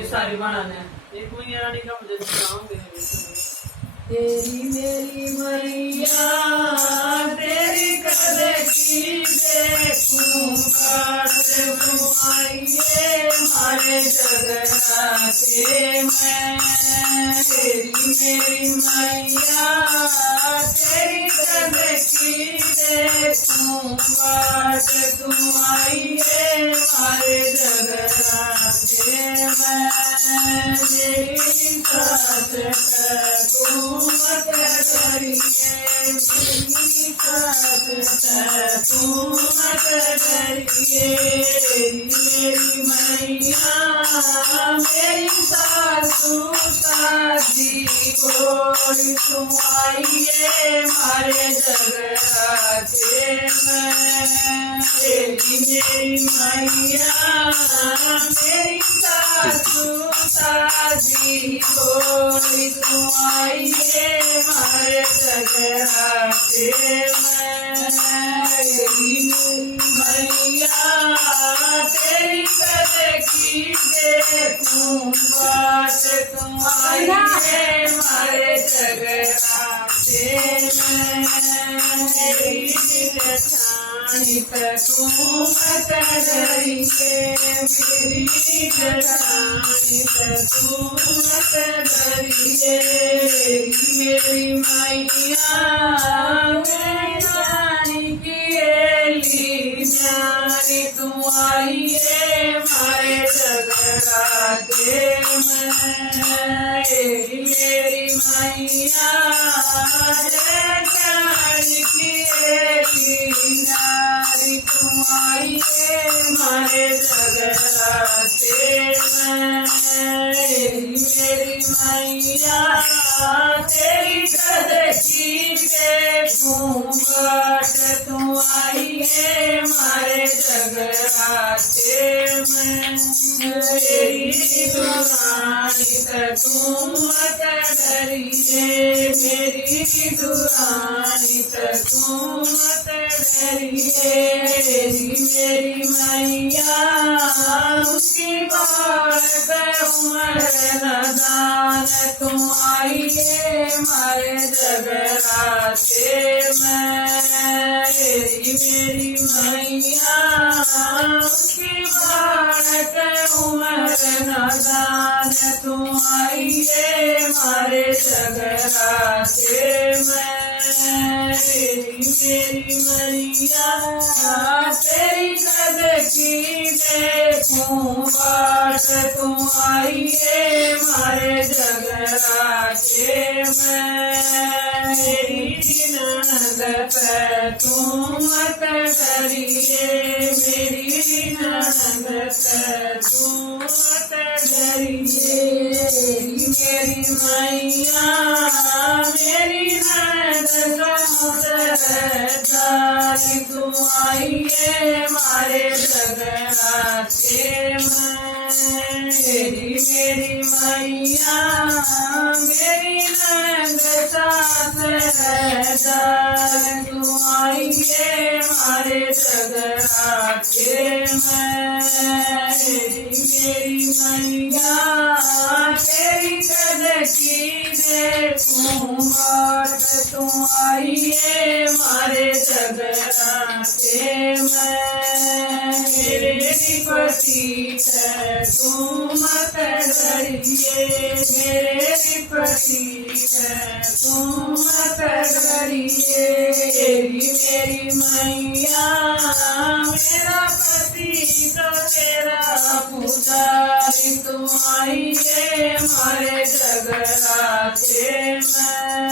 मेरी सारी बनाने एक मैया रानी का मुझे सुनाऊंगे। तेरी मेरी मैया तेरी कदे की देखूं काट घुमाइए मारे जगराते मैं। तेरी मेरी मैया तेरी कदे की देखूं काट घुमाइए मारे जगराते मैं। मेरी सास मत डरिए मेरी सास तुम मत डरिए। मेरी मैया मेरी सासू शादी कोई तुम आइए मारे जगराते मैं। मेरी मैया मेरी सासू शादी कोई तुम आइए मारे जगराते मैं। मैया तेरी कदे की देखूं बात तुम आइए मारे जगराते मैं। मेरी जेठानी तुम मत डरिए मेरी जेठानी तुम मत डरिए। मेरी मैया मेरी रानी की एली जानी तुम आइए मारे जगराते मैं। मेरी मैया जेठानी की एली जानी तुम आइए मारे जगराते मैं। मेरी मैया तेरी कदे की देखूं बाट तुम आइए मारे जगराते मैं। मेरी दुरानी तुम मत डरिए मेरी दुरानी तुम मत डरिए। मेरी मैया उसकी बात उम्र नदान तुम आइए मारे जगराते मैं। मेरी मैया उसकी बात उम्र नदान तुम आइए मारे जगराते मैं। मेरी मैया तेरी कदे की देखूं बाट तुम आइए मारे जगराते मैं। मेरी ननद तुम मत डरिए मेरी ननद तुम मत डरिए। मेरी मैया मेरी ननद समुद्रधारी तुम आइए मारे जगराते मैं। मेरी मैया मेरी नंद सासरदार तुम आइए मारे जगराते मैं। मेरी मैया तेरी कदे की देखूं बाट तुम आइए मारे जगराते मैं। मेरी पति तुम मत डरिए मेरी पति तुम मत डरिए। मेरी मैया मेरा पति तो तेरा पुजारी तुम आइए मारे जगराते मैं।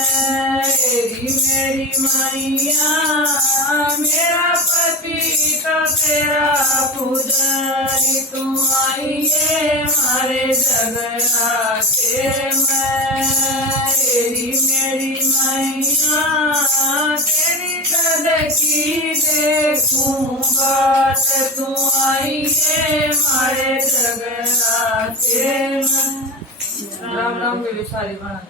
मेरी मैया मेरा पति तो तेरा पुजारी तुम आइए मारे जगराते मैं। मेरी मैया तेरी कदे की देखूं बाट तुम आइए मारे जगराते मैं। राम राम मेरी सारी बना